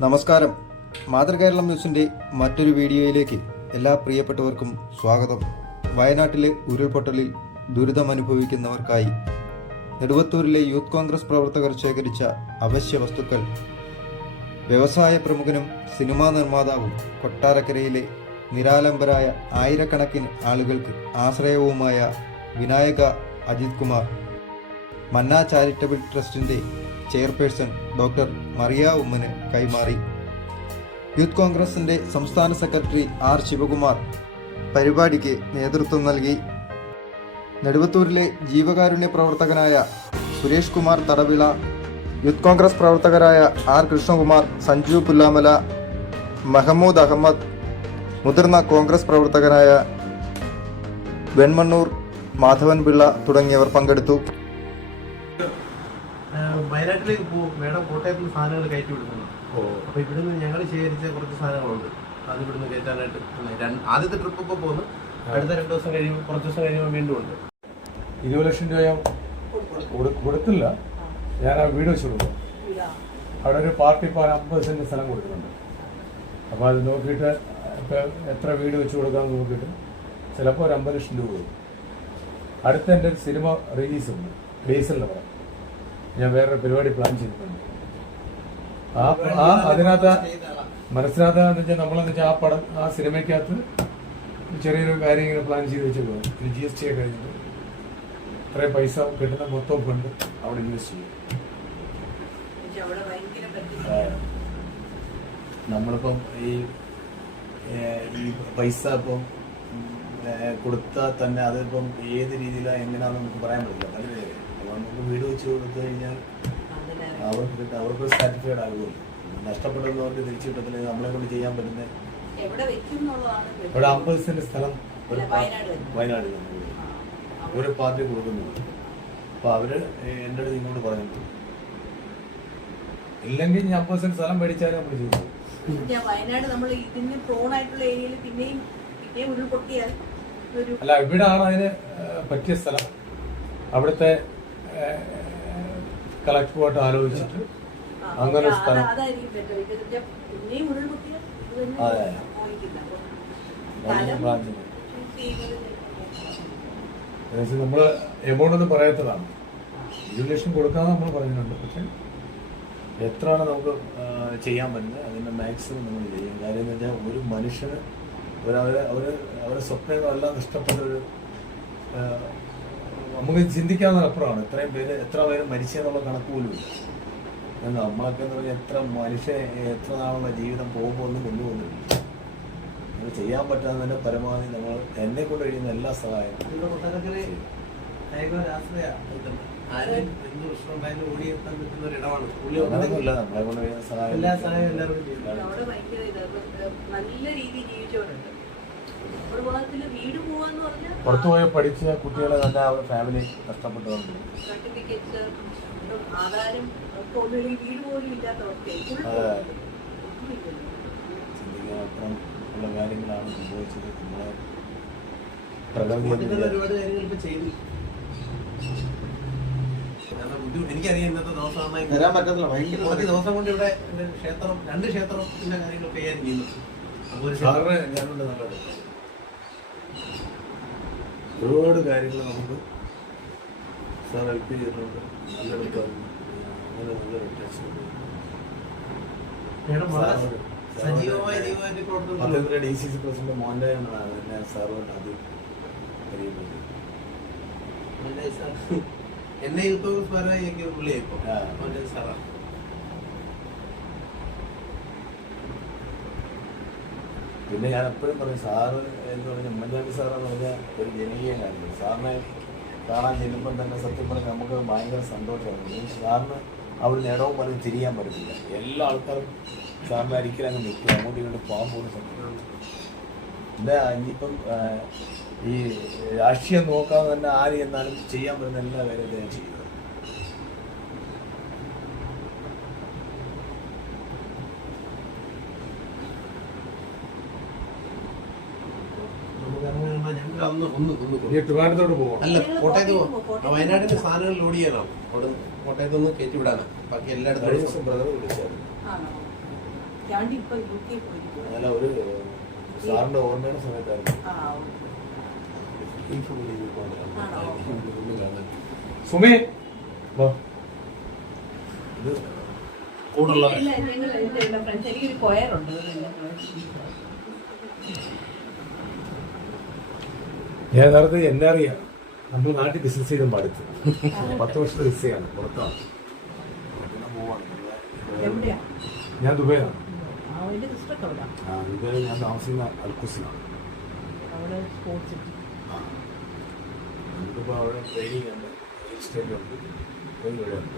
നമസ്കാരം. മാതൃകേരളം ന്യൂസിന്റെ മറ്റൊരു വീഡിയോയിലേക്ക് എല്ലാ പ്രിയപ്പെട്ടവർക്കും സ്വാഗതം. വയനാട്ടിലെ ഉരുൾപൊട്ടലിൽ ദുരിതമനുഭവിക്കുന്നവർക്കായി നെടുവത്തൂരിലെ യൂത്ത് കോൺഗ്രസ് പ്രവർത്തകർ ശേഖരിച്ച അവശ്യ വസ്തുക്കൾ വ്യവസായ പ്രമുഖനും സിനിമാ നിർമ്മാതാവും കൊട്ടാരക്കരയിലെ നിരാലംബരായ ആയിരക്കണക്കിന് ആളുകൾക്ക് ആശ്രയവുമായ വിനായക അജിത് കുമാർ മന്ന ചാരിറ്റബിൾ ട്രസ്റ്റിന്റെ ചെയർപേഴ്സൺ ഡോക്ടർ മറിയ ഉമ്മന് കൈമാറി. യൂത്ത് കോൺഗ്രസിന്റെ സംസ്ഥാന സെക്രട്ടറി ആർ ശിവകുമാർ പരിപാടിക്ക് നേതൃത്വം നൽകി. നെടുവത്തൂരിലെ ജീവകാരുണ്യ പ്രവർത്തകനായ സുരേഷ് കുമാർ തടവിള യൂത്ത് കോൺഗ്രസ് പ്രവർത്തകരായ ആർ കൃഷ്ണകുമാർ സഞ്ജു പുല്ലാമല മഹമ്മൂദ് അഹമ്മദ് മുതിർന്ന കോൺഗ്രസ് പ്രവർത്തകനായ വെൺമണ്ണൂർ മാധവൻ പിള്ള തുടങ്ങിയവർ പങ്കെടുത്തു. വയനാട്ടിലേക്ക് പോകും. മേഡം കോട്ടയത്ത് നിന്ന് സാധനങ്ങൾ കയറ്റി വിടുന്നുണ്ട്. അപ്പോൾ ഇവിടുന്ന് ഞങ്ങൾ ശേഖരിച്ച കുറച്ച് സാധനങ്ങളുണ്ട്. അത് ഇവിടുന്ന് കയറ്റാനായിട്ട് ആദ്യത്തെ ട്രിപ്പ് ഇപ്പോൾ പോകുന്നു അടുത്ത രണ്ട് ദിവസം കഴിയുമ്പോൾ കുറച്ച് ദിവസം കഴിയുമ്പോൾ വീണ്ടും ഉണ്ട്. ഇരുപത് ലക്ഷം രൂപ ഞാൻ കൊടുത്തില്ല. ഞാൻ ആ വീട് വെച്ച് കൊടുക്കും അവിടെ ഒരു പാർട്ടി ഇപ്പോൾ അമ്പത് സെന്റ് സ്ഥലം കൊടുക്കുന്നുണ്ട്. അപ്പോൾ അത് നോക്കിയിട്ട് എത്ര വീട് വെച്ച് കൊടുക്കാമെന്ന് നോക്കിയിട്ട് ചിലപ്പോൾ ഒരു അമ്പത് ലക്ഷം രൂപ കൊടുക്കും. അടുത്ത എന്റെ ഒരു സിനിമ റിലീസ് ഉണ്ട്. ഡീസലിന്റെ പടം. ഞാൻ വേറൊരു പരിപാടി പ്ലാൻ ചെയ്തിട്ടുണ്ട് ആ ആ അതിനകത്ത് വെച്ചാൽ നമ്മളെന്ന് വെച്ചാൽ ആ പടം ആ സിനിമയ്ക്കകത്ത് ചെറിയൊരു കാര്യം ഇങ്ങനെ പ്ലാൻ ചെയ്ത് വെച്ചേക്കുക പോകും ജി എസ് ടി ഒക്കെ കഴിഞ്ഞിട്ട് ഇത്രയും പൈസ കിട്ടുന്ന മൊത്തം ഫണ്ട് അവിടെ ഇൻവെസ്റ്റ് ചെയ്യും. നമ്മളിപ്പം ഈ ഈ പൈസ ഇപ്പം കൊടുത്താൽ തന്നെ അതിപ്പം ഏത് രീതിയിലാണ് എങ്ങനെയാണെന്ന് നമുക്ക് പറയാൻ പറ്റില്ല. പല പേര് അപ്പോൾ നമുക്ക് വീട് വെച്ച് കൊടുത്തു കഴിഞ്ഞാൽ അതിന് അവർക്ക് അവർക്ക് സാറ്റിസ്ഫൈഡ് ആകുമല്ലോ നഷ്ടപ്പെടുന്നവർക്ക് തിരിച്ചു കിട്ടത്തില്ല. നമ്മളെ കൊണ്ട് ചെയ്യാൻ പറ്റുന്ന. ഇവിടെ അമ്പത് സെന്റ് സ്ഥലം ഒരു വയനാട് ഒരു പാർട്ടി കൊടുക്കുന്നു അപ്പൊ അവർ എന്റെ അടുത്ത് ഇങ്ങോട്ട് പറഞ്ഞു. ഇല്ലെങ്കിൽ ഞാൻ അമ്പത് സെന്റ് സ്ഥലം മേടിച്ചാലും നമ്മൾ ചെയ്തു ഞാൻ വയനാട് നമ്മൾ ഇതിന് പ്രോൺ ആയിട്ടുള്ള ഏരിയയിൽ പിന്നെയും പിന്നെയും ഉരുൾപൊട്ടിയാൽ ഒരു അല്ല ഇവിടാണ് അതിന് ഏഹ്, പറ്റിയ സ്ഥലം. അവിടുത്തെ കളക്ടറുമായിട്ട് ആലോചിച്ചിട്ട് അങ്ങനെ സ്ഥലം. അതെ. നമ്മൾ എമൗണ്ട് ഒന്നും പറയാത്തതാണ്. ഇരുപത് ലക്ഷം നമ്മൾ പറയുന്നുണ്ട് പക്ഷെ എത്രയാണ് നമുക്ക് ചെയ്യാൻ പറ്റുന്നത്? അതിന്റെ മാക്സിമം നമ്മൾ ചെയ്യും. കാര്യം എന്ന് വെച്ചാൽ ഒരു മനുഷ്യന് ഒരു അവരെ അവർ അവരെ സ്വപ്നങ്ങളെല്ലാം നഷ്ടപ്പെട്ട ഒരു നമുക്ക് ചിന്തിക്കാവുന്ന അപ്പുറമാണ് ഇത്രയും പേര് എത്ര പേര് മരിച്ചെന്നുള്ള കണക്ക് പോലും ഇല്ല. എന്നാൽ നമ്മളൊക്കെ എന്ന് പറഞ്ഞാൽ എത്ര മനുഷ്യ എത്ര നാളുള്ള ജീവിതം പോകുമ്പോൾ ഒന്നും കൊണ്ടുപോകുന്നില്ല. അത് ചെയ്യാൻ തന്നെ പരമാവധി നമ്മൾ എന്നെ കൊണ്ട് കഴിയുന്ന എല്ലാ സഹായം എന്ത് അങ്ങനെയൊന്നുമില്ല നമ്മളെ കൊണ്ട് കഴിയുന്ന സഹായം നല്ല രീതിയിൽ ജീവിച്ചവരുണ്ട്. പുറത്തു പോയി പഠിച്ച കുട്ടികളെ തന്നെ അവർ ഫാമിലി നഷ്ടപ്പെട്ടതുണ്ട്. ചിന്തിക്കാൻ ഉള്ള കാര്യങ്ങളാണ് സംഭവിച്ചത്. നമ്മളെ പ്രകൃതി എനിക്കറിയാം ഇന്നത്തെ ദിവസമായി തരാൻ പറ്റത്തില്ല. ഭയങ്കര കുറച്ച് ദിവസം കൊണ്ട് ഇവിടെ ക്ഷേത്രം രണ്ട് ക്ഷേത്രത്തിന്റെ കാര്യങ്ങളൊക്കെ ഞാൻ ചെയ്യുന്നു. അപ്പൊ ഒരു ക്ഷേത്രം സാറിന് ഞാനുണ്ട് നല്ലത്. ഒരുപാട് കാര്യങ്ങൾ നമുക്ക് സാർ ഹെൽപ്പ് ചെയ്യുന്നുണ്ട്. നല്ലൊരു അങ്ങനെ നല്ലൊരു അദ്ദേഹത്തിന്റെ ഡി സി സി പ്രസിഡന്റ് മോന്റെ എന്നെ സാറുമായിട്ട് ആദ്യം പരിചയപ്പെട്ടത് എന്നെ യൂത്ത് കോൺഗ്രസ് പറയാൻ പുള്ളിയായി ഇപ്പൊ ആ. അവന്റെ സാറാ പിന്നെ ഞാൻ എപ്പോഴും പറയും സാറ് എന്ന് പറഞ്ഞ ഉമ്മൻചാണ്ടി സാറെന്ന് പറഞ്ഞാൽ ഒരു ജനകീയനായിരുന്നു സാറിനെ കാണാൻ ചെല്ലുമ്പോൾ തന്നെ സത്യം പറഞ്ഞാൽ നമുക്ക് ഭയങ്കര സന്തോഷമായിരുന്നു സാറിന് അവിടെ നേടവും പറഞ്ഞ് തിരിയാൻ പറ്റത്തില്ല. എല്ലാ ആൾക്കാരും സാറിനെ ഒരിക്കലും അങ്ങ് നിൽക്കുക അങ്ങോട്ടും ഇങ്ങോട്ട് പോകാൻ പോകുന്ന സത്യം ഇനിയിപ്പം ഈ രാഷ്ട്രീയം നോക്കാതെ തന്നെ ആര് എന്നാലും ചെയ്യാൻ പറ്റുന്ന എല്ലാ കാര്യവും ഞാൻ ചെയ്യുന്നത് നമുക്ക് അന്ന് ഒന്ന് ഒന്ന് ഈ ട്രിവാൻഡ്രത്തോട്ട് പോകണം അല്ല കോട്ടയത്ത്. കോട്ടയത്ത് വയനാട്ടിന്റെ സാധനങ്ങൾ ലോഡ് ചെയ്യാനാവും. അവിടെ കോട്ടയത്ത് നിന്ന് കയറ്റി വിടാനാണ് ബാക്കി കഴിഞ്ഞ എല്ലായിടത്തും ദിവസം ബ്രദർ വിളിച്ചായിരുന്നു ആണോ? ചാണ്ടി ഇപ്പൊ യു കെ പോയിരിക്കും അല്ല ഒരു സാറിന്റെ ഓർമ്മയുടെ സമയത്തായിരുന്നു. ആ ഓക്കെ. ഈ. സുമി വാ. ഇത് കൂടുള്ള ഇല്ല ഞങ്ങൾ എന്റെ ഫ്രണ്ട്സ് എനിക്കൊരു ഞാൻ നേരത്തെ എന്നെ അറിയാം? നമ്മൾ നാട്ടിൽ ബിസിനസ് ചെയ്തും പഠിച്ചു പത്ത് വർഷത്തെ വിസയാണ് പുറത്താണ്. എവിടെയാ? ഞാൻ ദുബൈയാണ് ഇത് ഞാൻ താമസിക്കുന്ന അൽക്കുസിനാണ് അവിടെ ട്രെയിനിങ് ഉണ്ട് ഹിൽ സ്റ്റേറ്റ് ഉണ്ട് ട്രെയിൻ ഇവിടെ ഉണ്ട്.